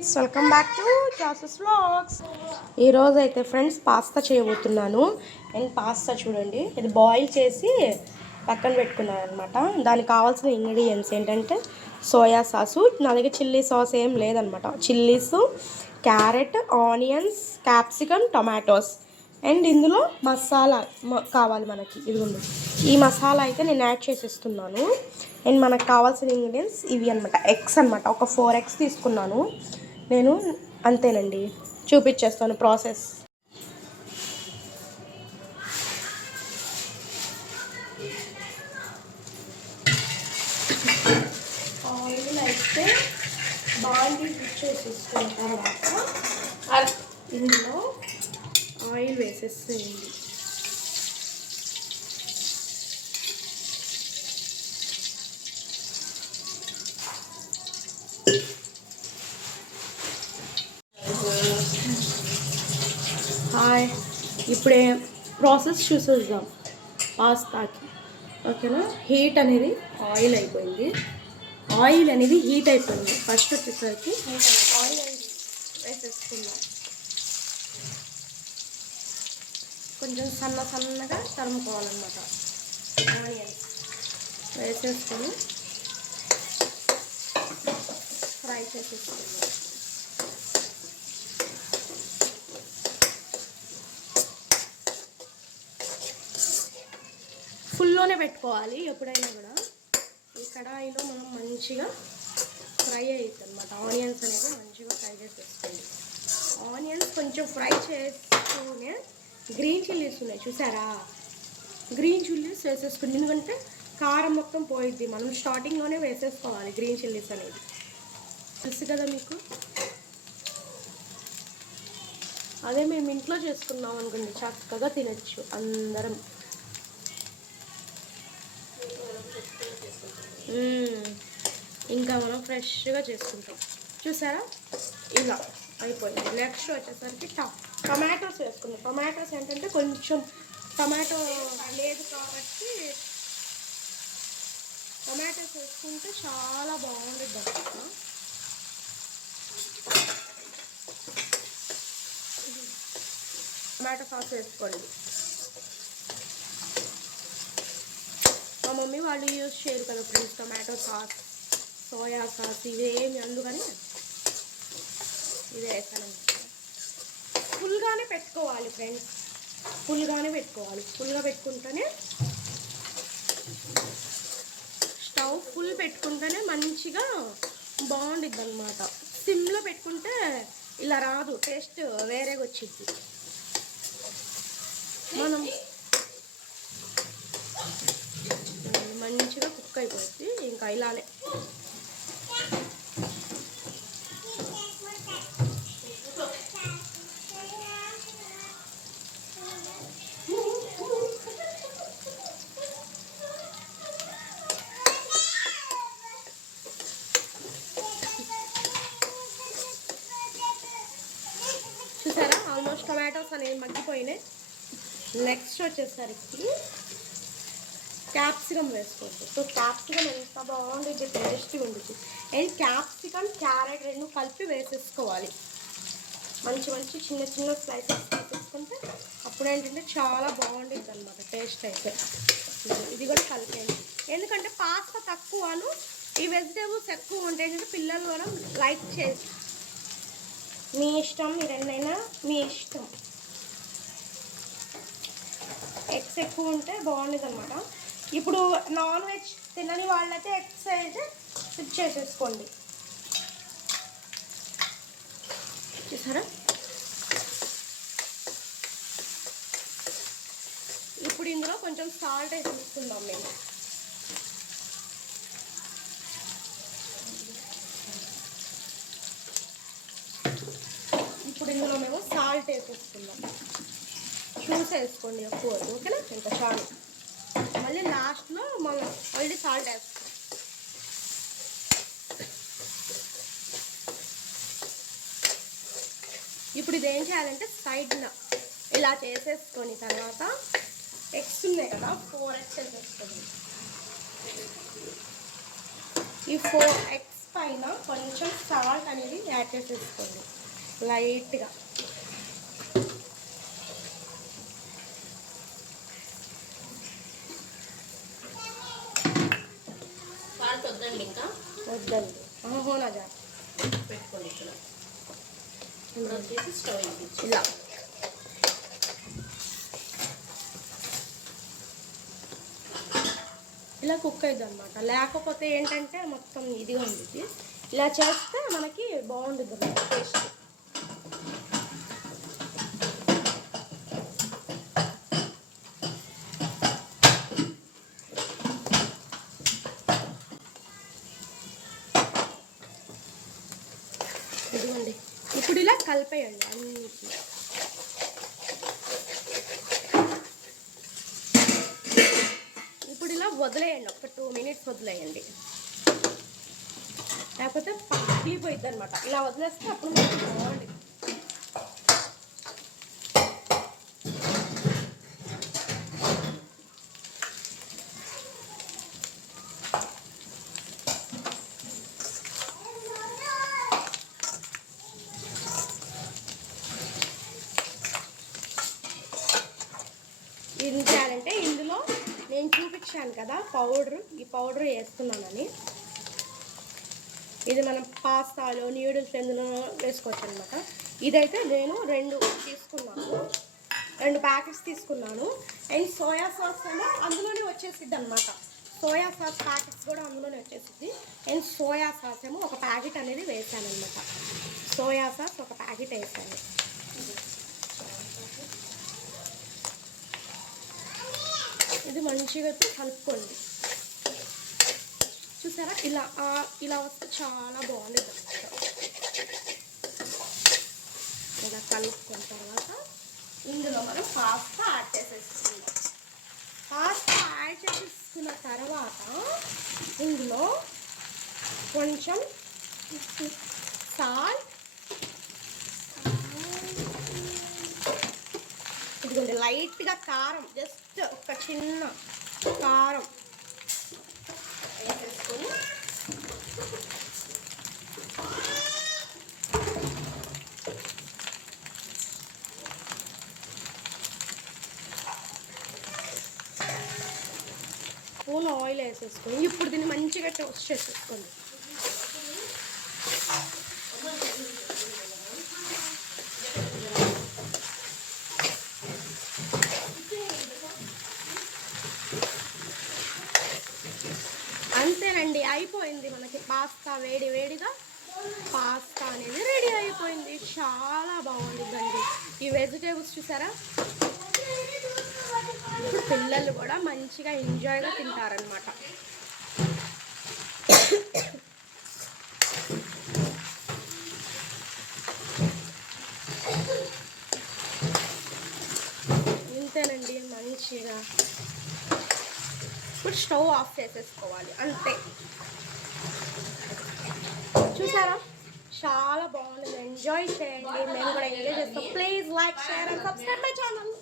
Welcome back to Jasus vlogs. ఈరోజు అయితే friends pasta చేయబోతున్నాను. అండ్ పాస్తా చూడండి, ఇది బాయిల్ చేసి పక్కన పెట్టుకున్నాను అనమాట. దానికి కావాల్సిన ఇంగ్రీడియంట్స్ ఏంటంటే సోయా సాసు, నా దగ్గర చిల్లీ సాస్ ఏం లేదనమాట. Chillies, carrot, onions, capsicum, tomatoes and ఇందులో మసాలా కావాలి మనకి. ఇదిగోండి, ఈ మసాలా అయితే నేను యాడ్ చేసేస్తున్నాను. అండ్ మనకు కావాల్సిన ఇంగ్రీడియంట్స్ ఇవి అనమాట. ఎగ్స్ అనమాట, ఒక 4 eggs తీసుకున్నాను నేను. అంతేనండి, చూపించేస్తాను ప్రాసెస్. ఆయిల్ అయితే బాండి చేసేసుకున్న తర్వాత ఇందులో ఆయిల్ వేసేసేయండి. హాయ్, ఇప్పుడే ప్రాసెస్ చూసేద్దాం పాస్తాకి. ఓకేనా, హీట్ అనేది ఆయిల్ అయిపోయింది. ఆయిల్ అనేది హీట్ అయిపోయింది. ఫస్ట్ వచ్చేసరికి ఆయిల్ వేసేసుకుందాం. కొంచెం సన్నగా తరుముకోవాలన్నమాట. ఆనియన్స్ వేసేసుకొని ఫ్రై చేసేసుకుందాం. ఫుల్లోనే పెట్టుకోవాలి ఎప్పుడైనా కూడా. ఈ కడాయిలో మనం మంచిగా ఫ్రై అవుతుంది అనమాట. ఆనియన్స్ అనేది మంచిగా ఫ్రై చేసేసుకోండి. ఆనియన్స్ కొంచెం ఫ్రై చేస్తూనే గ్రీన్ చిల్లీస్ ఉన్నాయి చూసారా, గ్రీన్ చిల్లీస్ వేసేసుకోండి. ఎందుకంటే కారం మొత్తం పోయిద్ది. మనం స్టార్టింగ్లోనే వేసేసుకోవాలి గ్రీన్ చిల్లీస్ అనేది. తెలుసు కదా మీకు. అదే మేము ఇంట్లో చేసుకున్నాం అనుకోండి, చక్కగా తినచ్చు అందరం. ఇంకా మనం ఫ్రెష్గా చేసుకుంటాం. చూసారా, ఇలా అయిపోయింది. నెక్స్ట్ వచ్చేసరికి టమాటోస్ వేసుకుందాం. టమాటోస్ ఏంటంటే కొంచెం టమాటో లేదు కాబట్టి టమాటోస్ వేసుకుంటే చాలా బాగుంటుంది అన్నమాట. టమాటో సాస్ వేసుకోండి. మా మమ్మీ వాళ్ళు యూజ్ చేయరు కదా friends tomato sauce, soya sauce ఇవేమి, అందుకని ఇదే వేసాను. ఫుల్గానే పెట్టుకోవాలి ఫ్రెండ్స్, ఫుల్గానే పెట్టుకోవాలి. ఫుల్గా పెట్టుకుంటేనే, స్టవ్ ఫుల్ పెట్టుకుంటేనే మంచిగా బాగుండిద్ది అనమాట. సిమ్లో పెట్టుకుంటే ఇలా రాదు, టేస్ట్ వేరేగా వచ్చింది. మనం మంచిగా కుక్ అయిపోతుంది ఇంకా ఇలానే. చూసారా, ఆల్మోస్ట్ టమాటోస్ అనేవి మగ్గిపోయినాయి. నెక్స్ట్ వచ్చేసరికి క్యాప్సికమ్ వేసుకోవచ్చు. సో క్యాప్సికమ్ ఎంత బాగుంటుంది, టేస్టీగా ఉంటుంది. అండ్ క్యాప్సికమ్, క్యారెట్ రెండు కలిపి వేసేసుకోవాలి. మంచి చిన్న స్లైసెస్ వేసేసుకుంటే అప్పుడు ఏంటంటే చాలా బాగుంటుంది అనమాట టేస్ట్ అయితే. ఇది కూడా కలిపేయండి. ఎందుకంటే పాస్తా తక్కువను ఈ వెజిటేబుల్స్ ఎక్కువ ఉంటాయి. ఏంటంటే పిల్లలు కూడా లైక్ చేసి, మీ ఇష్టం, మీరు ఎన్నైనా మీ ఇష్టం. ఎగ్స్ ఎక్కువ ఉంటే బాగుండేది అనమాట. ఇప్పుడు నాన్ వెజ్ తినని వాళ్ళైతే ఎగ్స్ అయితే స్కిప్ చేసేసుకోండి. చూసారా, ఇప్పుడు ఇందులో కొంచెం సాల్ట్ వేసి తీసుకుందాం మేము. ఇప్పుడు ఇందులో మేము సాల్ట్ వేసేసుకుందాం. చూసి వేసుకోండి, ఎక్కువ ఓకేనా, ఇంకా చాలు. మళ్ళీ లాస్ట్లో మళ్ళీ సాల్ట్ వేస్తాం. ఇప్పుడు ఇది ఏం చేయాలంటే సైడ్న ఇలా చేసేసుకొని తర్వాత ఎగ్స్ ఉన్నాయి కదా, 4 eggs వేసేసుకోండి. ఈ 4 eggs పైన కొంచెం సాల్ట్ అనేది యాడ్ చేసేసుకోండి లైట్గా. సాల్ట్ వద్దండి, ఇంకా వద్దండి. హోనా జా పెట్టుకోండి. ఇక్కడ ఇప్పుడు వచ్చేసి స్టవ్ వేయించి ఇలా ఇలా కుక్ అయింది అనమాట. లేకపోతే ఏంటంటే మొత్తం ఇదిగా ఉంటుంది. ఇలా చేస్తే మనకి బాగుంటుంది అన్నమాట టేస్ట్. ఇదిగోండి, ఇప్పుడు ఇలా కలిపేయండి అన్నిటిని. ఇప్పుడు ఇలా వదిలేయండి, ఒక 2 minutes వదిలేయండి. లేకపోతే పగిలిపోయిద్ది అనమాట. ఇలా వదిలేస్తే అప్పుడు మనకి బాగుంటుంది. ఏం చేయాలంటే ఇందులో నేను చూపించాను కదా పౌడర్, ఈ పౌడర్ వేస్తున్నానని. ఇది మనం పాస్తాలో న్యూడిల్స్ ఎందులో వేసుకోవచ్చు అనమాట. ఇదైతే నేను 2 తీసుకున్నాను, 2 ప్యాకెట్స్ తీసుకున్నాను. అండ్ సోయా సాస్ ఏమో అందులోనే వచ్చేసిద్ది అనమాట. సోయా సాస్ ప్యాకెట్స్ కూడా అందులోనే వచ్చేసిద్ది. అండ్ సోయా సాస్ ఏమో ఒక ప్యాకెట్ అనేది వేసాను అనమాట. సోయా సాస్ ఒక ప్యాకెట్ వేసాను. ఇది మంచిగా కలుపుకోండి. చూసారా, ఇలా వస్తే చాలా బాగుంటుంది. ఇలా కలుపుకున్న తర్వాత ఇందులో మనం పాస్తా యాడ్ చేసేసుకుందాం. పాస్తా యాడ్ చేసేసుకున్న తర్వాత ఇందులో కొంచెం సాల్ట్, ఇదిగోండి లైట్గా కారం, జస్ట్ ఒక చిన్న కారం వేసేసుకొని స్పూన్ ఆయిల్ వేసేసుకొని ఇప్పుడు దీన్ని మంచిగా టోస్ట్ చేసేసుకోండి. అంతేనండి, అయిపోయింది మనకి పాస్తా. వేడిగా పాస్తా అనేది రెడీ అయిపోయింది. చాలా బాగుంటుందండి. ఈ వెజిటేబుల్స్ చూసారా, ఇప్పుడు పిల్లలు కూడా మంచిగా ఎంజాయ్గా తింటారనమాట. ఇంతేనండి, మంచిగా ఇప్పుడు స్టవ్ ఆఫ్ చేసేసుకోవాలి, అంతే. చూసారా, చాలా బాగుంది. ఎంజాయ్ చేయండి, మేము కూడా ఎంజాయ్ చేస్తాం. Please like, share and subscribe my channel.